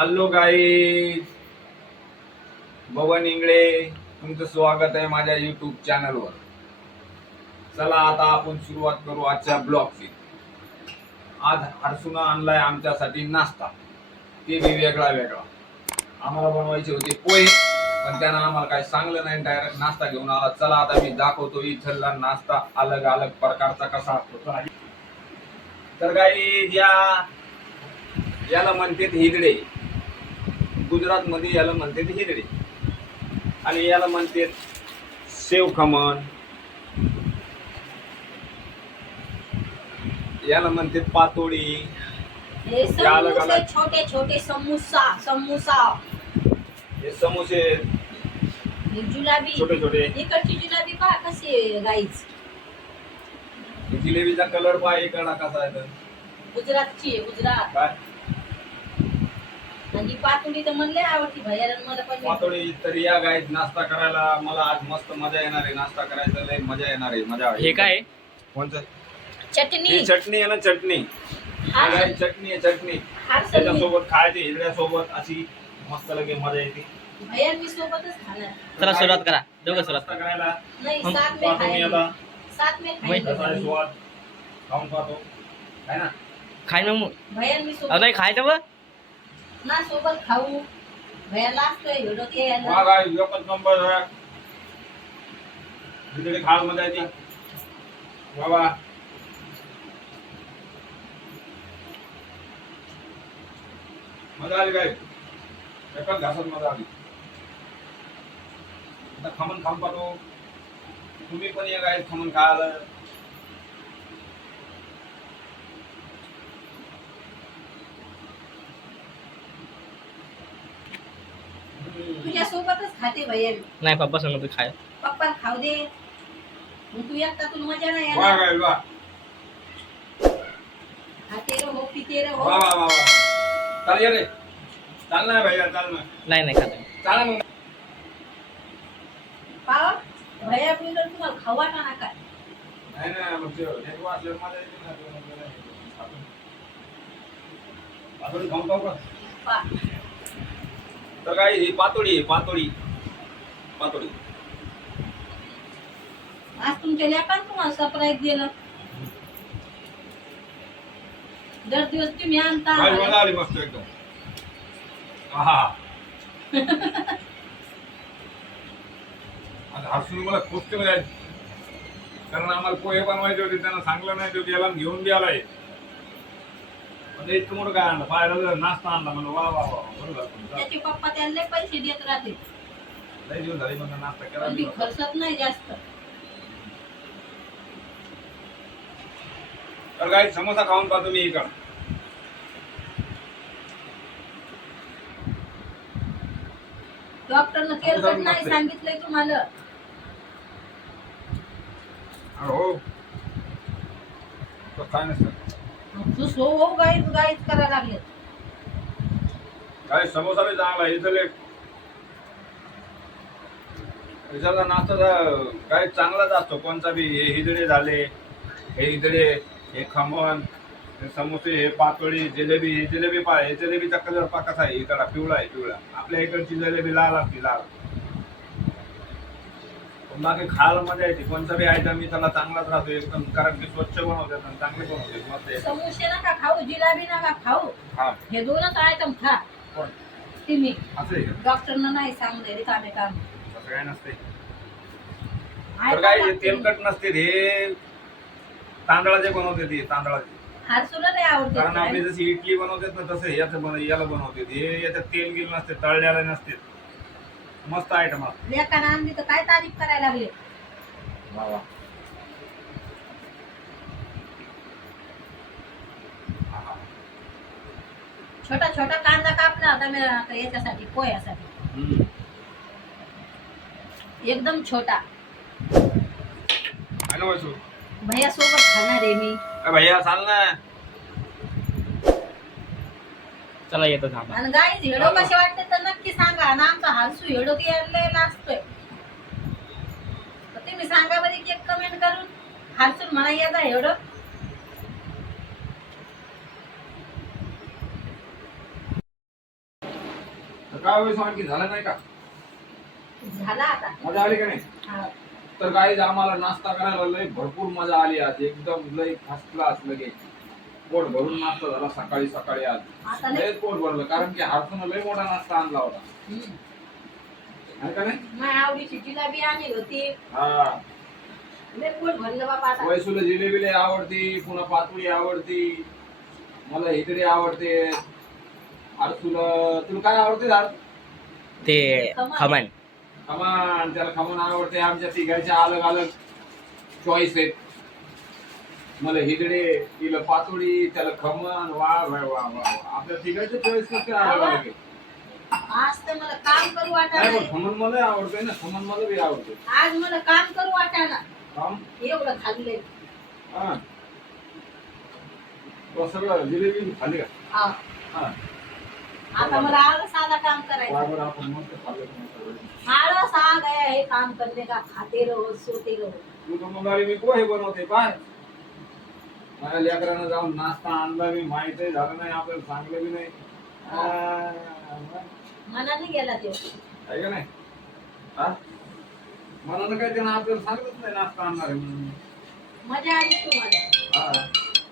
Hello guys भवन इंगळे तुमचं स्वागत आहे माझ्या युट्यूब चॅनलवर चला आता आपण सुरुवात करू आजच्या ब्लॉगची आज हरसुना आणलाय आमच्यासाठी नाश्ता. ते बी वेगळा वेगळा. आम्हाला बनवायचे होते पोहे पण त्यानं आम्हाला काही सांगलं नाही डायरेक्ट नाश्ता घेऊन आला. चला आता मी दाखवतो इथला नाश्ता अलग अलग प्रकारचा कसा असतो तर गाई या याला म्हणतात हिदडे गुजरात मध्ये याला म्हणतात हिदडे आणि याला म्हणतात सेव खमण. याला म्हणतात हे समोसे अलग. छोटे छोटे समोसा समोसा. हे समोसे. हे जुलाबी. छोटे छोटे. इकडची जुलाबी पहा कशी गाईच जिलेबीचा कलर पहा इकडा कसा आहे तर. गुजरातची आहे गुजरात. काय? आणि ही पातुडी तर म्हणले आवडती भैयाला आणि मला पण पातोडी तरी या गाईत नाश्ता करायला मला आज मस्त मजा येणार आहे. नाश्ता करायचा लय मजा येणार आहे. मजा हे काय? आहे? चटणी. ही चटणी आहे ना चटणी. हा. ही चटणी आहे चटणी. हार सगळी. त्याच्यासोबत खायची हिरड्यासोबत अशी मस्त लगे मजा येते. भैया मी सोबतच खाणार. चला सुरुवात करा. दोघं सुरुवात नाश्ता करा करायला. नाही साथ में पाहतो मी खाएंगे आता. साथ में मैं- कसा आहे खाएंगे स्वाद? खाऊन पाहतो. आहे ना? खाय ना मग. भैया मी अहो, नाही सोबत खायचं बघ. ना सोबत खाऊ. वेळेला असतोय व्हिडिओ घ्यायला. एकच नंबर आहे. तिकडे खाल मजा येते बाबा मजा आली काय घासत मजा आली. आता खमन खाऊन पाहतो. तुम्ही पण या गाईत खमन खायला हम्म. तुझ्या सोबतच खाते भैया नाही पप्पा सांगतो खाय पप्पा खाऊ दे. मग तू एकटा तुला मजा नाही वा येणार गाय वा खाते रहो पिते वा रहो वा वा वा चाल ये रे. चाल ना भैया चाल ना. नाही नाही खात. चाल मग. पाव भैया पिलं तुम्हाला खाऊ वाटा ना काय? नाही मग ते आपण- आपण खाऊन का? पा. तर काय ही पातोडी आहे, पातोडी पातोडी आज तुमच्या लेकान तुम्हाला सरप्राईज दिलं. दर दिवस तुम्ही आणता. काय मजा आली मस्त एकदम. आज हसून मला खूप केलं आहे. कारण आम्हाला पोहे बनवायचे होते त्यांना सांगलं नाही ते याला घेऊन बी आलाय. म्हणजे इतकं मोठं काय आणलं? पाहिलं नाश्ता आणला म्हणलं वा वा वा बरं झालं तुमचं. त्याचे पप्पा त्यांना पैसे देत राहते. लय दिवस झाले म्हणलं नाश्ता केला पण ती बी. खर्चत नाही जास्त तर काही समोसा खाऊन पाहतो मी इकडं डॉक्टरनं नाही. सांगितलंय तुम्हाला हो काय नसतं तू सो हो गाईच गाईच करायला लागले काय समोसा बी चांगला आहे. इथले इथला नाश्ता काय चांगलाच असतो. कोणता बी हे हिजडे झाले हे हिजडे हे खमण हे समोसे हे पातोळी जिलेबी हे जिलेबी पा हे जिलेबीचा कलर पा कसा आहे? इकडा पिवळा आहे पिवळा. आपल्या इकडची जिलेबी लाल असते लाल. पण बाकी खायला मजा येते. कोणता बी आयटम मी त्याला चांगलाच राहतो. एकदम कारण की स्वच्छ बनवतात आणि चांगले बनवते. मस्त येते समोसे नका खाऊ जिलाबी नका खाऊ. हा. हे दोनच आयटम खा. कोण? तुम्ही असं आहे का? डॉक्टरनं नाही सांगले रिकामे काम. काय नसते तर काय हे. तेलकट नसते हे तांदळाचे बनवते ते तांदळाचे हारसूला नाही आवडते कारण आपली? जशी इडली बनवतात ना तसं याचं बन याला बनवते हे याच्यात तेल गिल नसते तळलेले नसते मस्त आयटम असते लेकानं आणली तर काय तारीफ करायला लागले वा वा. छोटा छोटा कांदा कापला होता मी आता याच्यासाठी पोह्यासाठी हम्म. एकदम छोटा. वैसू? भैया सोबत खाणार आहे मी. अरे भैया चाल ना. चला येतो थांबा. आणि गाईज हेडो कसे वाटते तर नक्की सांगा. आणि आमचा हालसू हेडो यायला नाचतोय. तर तुम्ही सांगा बरं की एक कमेंट करून. हालसून म्हणा येता हेडो. काय वेळेस आणखी झालं नाही का? झाला आता. मजा आली का नाही? हा. तर काही आम्हाला नाश्ता करायला लय भरपूर मजा आली आज. एकदम लय फर्स्ट क्लास लगे पोट भरून नाश्ता झाला सकाळी सकाळी आज. आता लय लय पोट भरलं कारण की हातून लय मोठा नाश्ता आणला होता. हम्म. आहे का नाही? माझ्या आवडीची जिलाबी आणली होती. हा. लय पोट भरलं बाबा आता. वैसूला जिलेबी लय आवडती पुन्हा पातळी आवडती. मला इकडे आवडते. आरसूला तुला काय आवडते यार ते खमण. खमान त्याला खमान आवडते आमच्या तिघांच्या अलग अलग चॉईस आहेत. मला हिगडे तिला पातोडी त्याला खमन वा वा वा वा आपल्या तिघांचे चॉईस कसे अलग अलग आहे आज तर मला काम करू नाही वाटायला पण खमन मला आवडते ना खमन मला बी आवडते आज मला काम करू वाटायला. काम एवढं खाल्लंय. हा. तो सगळं जिलेबी खाली का? हा. हा. आता मला आलं साधा काम करायचं. आळस आ गया हे काम करने का? खाते रहो सोते रहो. तू तर म्हणाली मी पोहे बनवते पाय. माझ्या लेकरानं जाऊन नाश्ता आणला मी माहितही झालं नाही आपल्याला सांगलं बी नाही. आ, मनाने गेला ते. आहे का नाही? हा? मनानं काय त्यानं आपल्याला सांगतच नाही नाश्ता आणणार आहे म्हणून. मजा आली तुम्हाला. हा,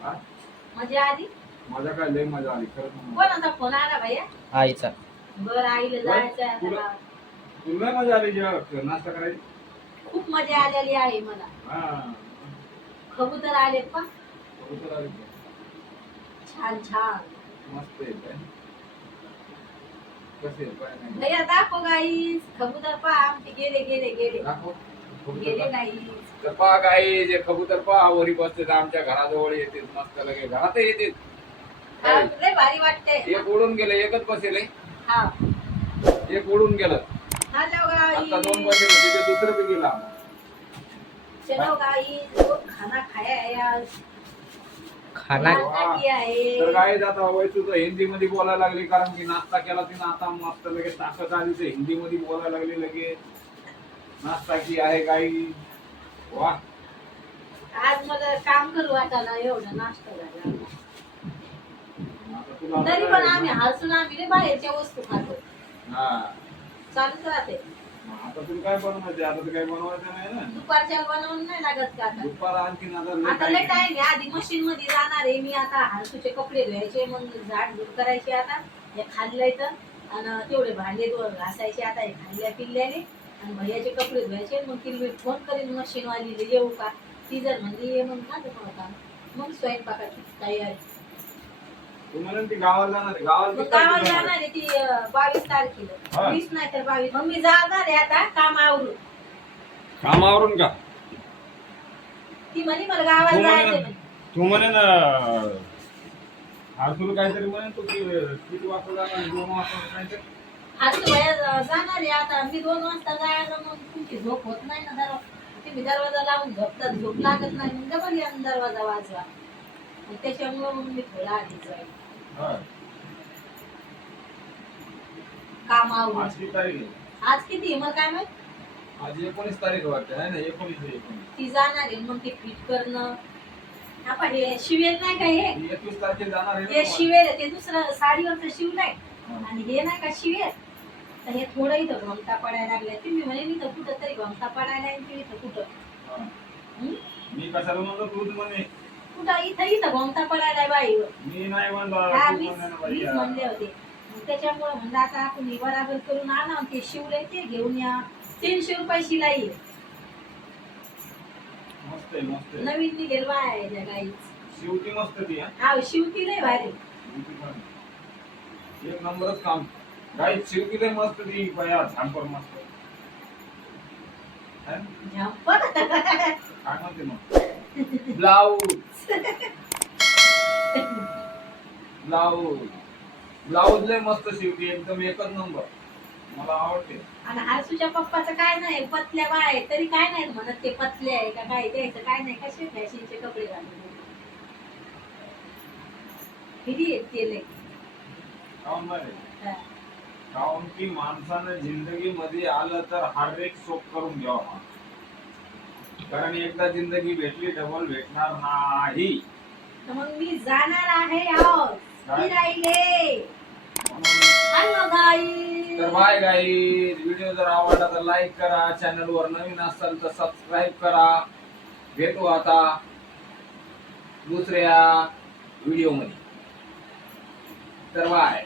हा. मजा आली? माझ्या काय लय मजा आली. कोणाचा फोन आला भैया? आईचा. बरं आईला जायचं आहे आता तुला- गावात. तुला लय मजा आली जेव्हा नाश्ता करायची खूप मजा आलेली आहे मला. हा. कबूतर आले? छान छान. मस्त आहे काय? कसे आहे? काय नाही. भैया दाखव गाईस कबूतर पा आमचे गेले गेले गेले. दाखव. कबूतर गेले दाखव. नाही. तर पहा काही जे कबूतर पहा. वरी बसते आमच्या घराजवळ येते मस्त लगे घरात येते लय भारी वाटते एक उडून गेलं एकच बसेल. हे. हा एक उडून गेलं. हॅलो आता दोन बसेल तिथे दुसरं बी गेला खाना खाया है आज. खाना नाश्ता किया तर है काय जाता हिंदी मध्ये बोलायला लागली कारण की नाश्ता केला तिनं आता मस्त लगेच ताकद आली तर हिंदी मध्ये बोलायला लागली लगेच. नाश्ता की आहे काही? वा. आज मला काम करू वाटायला एवढं नाश्ता झाला. तरी पण आम्ही हसून आम्ही बाहेरच्या वस्तू खातो. चालूच राहते. आता तुला काय बनवायचं? आता तर काही बनवायचं नाही ना. दुपारच्या बनवून नाही लागत का आता? दुपार आणखीन आता लय आता लय time. टाइम आहे. आधी मशीन मध्ये जाणार आहे मी आता. हळसूचे कपडे धुवायचे मग झाड झुड करायचे आता. हे खाल्लंय तर आणि तेवढे भांडे दोन घासायचे आता. हे खाल्ल्या पिल्ल्याने. आणि भैयाचे कपडे धुवायचे. मग तिला मी फोन करीन मशीन वाली येऊ का? ती जर म्हणली ये मग होता मग स्वयंपाकाची तयारी. तू म्हणे ती गावाला जाणार आहे. गावाला मग किती गावाला तारखेला जाणार जाणार आहे? आहे ती अं, बावीस तारखेला. हा. वीस नाही तर बावीस. मग मी जाणार आहे आता काम आवरून कामावरून का? ती म्हणे मला गावाला जायचं म्हणे. तू म्हणे ना हर्षूल काहीतरी म्हणे तू की किती वाजता जाणार दोन वाजता काहीतरी आज जाणार आहे आता. मी दोन वाजता जायला मग तुमची झोप होत नाही ना दरवाजा. तुम्ही दरवाजा लावून झोपतात झोप लागत नाही. मग या दरवाजा वाजवा. मग त्याच्यामुळं मग मी थोडा आधी जाईल. हा. काम आज किती तारीख आहे. आज किती आहे? मला काय माहीत? आज एकोणीस तारीख वाटते आहे ना? एकोणीस आहे, एकोणीस. ती जाणार आहे. मग ते फिट करणं. आपण हे शिवेल नाही का हे? ही एकवीस तारखेला जाणार आहे हे ना शिवेल आहे, ते दुसरं साडीवरचं शिवलंय हा. आणि हे नाही का शिवेल? तर हे थोडं इथं घमता पडायला लागलाय तुम्ही म्हणे इथं कुठं तरी घमता पडायला आणि इथं कुठं? हा. हं? मी कशाला म्हणतो तूच म्हणे कुठं इथं इथं घोमता पडायला बाईवर मी नाही म्हणलो हा होते. त्याच्यामुळे म्हणलं आता आपण हे बराबर करून आणा ते शिवलंय ते घेऊन या. तीनशे रुपये शिलाई. आहे. मस्त आहे मस्त आहे. नवीन निघेल बाय आहे त्या गाईच मस्त ती हा? हा शिवती लय भारी. पण. एक नंबरच काम. गाई शिवती लय मस्त ती बया झांपर मस्त है? झंपर काय म्हणते मग? ब्लाऊज. ब्लाऊज. ब्लाऊज लय मस्त शिवते एकदम एकच नंबर. मला आवडते. आणि हर्षूच्या पप्पाचं काय नाही पतल्या बाय तरी काय नाही म्हणत ते पतले आहे का काय द्यायचं काय नाही कसे फॅशनचे कपडे घालून किती माहिती? हा. काहून की माणसानं जिंदगी मध्ये आलं तर हर एक सोप करून घ्यावा कारण एकदा जिंदगी भेटली डबल भेटणार नाही. तर मग मी जाणार आहे आज काय? फिरायले म्हणून हॅलो गाई तर बाय गाई व्हिडिओ जर आवडला तर लाईक करा. चॅनल वर नवीन असाल तर सबस्क्राईब करा. भेटू आता दुसऱ्या व्हिडिओमध्ये. तर बाय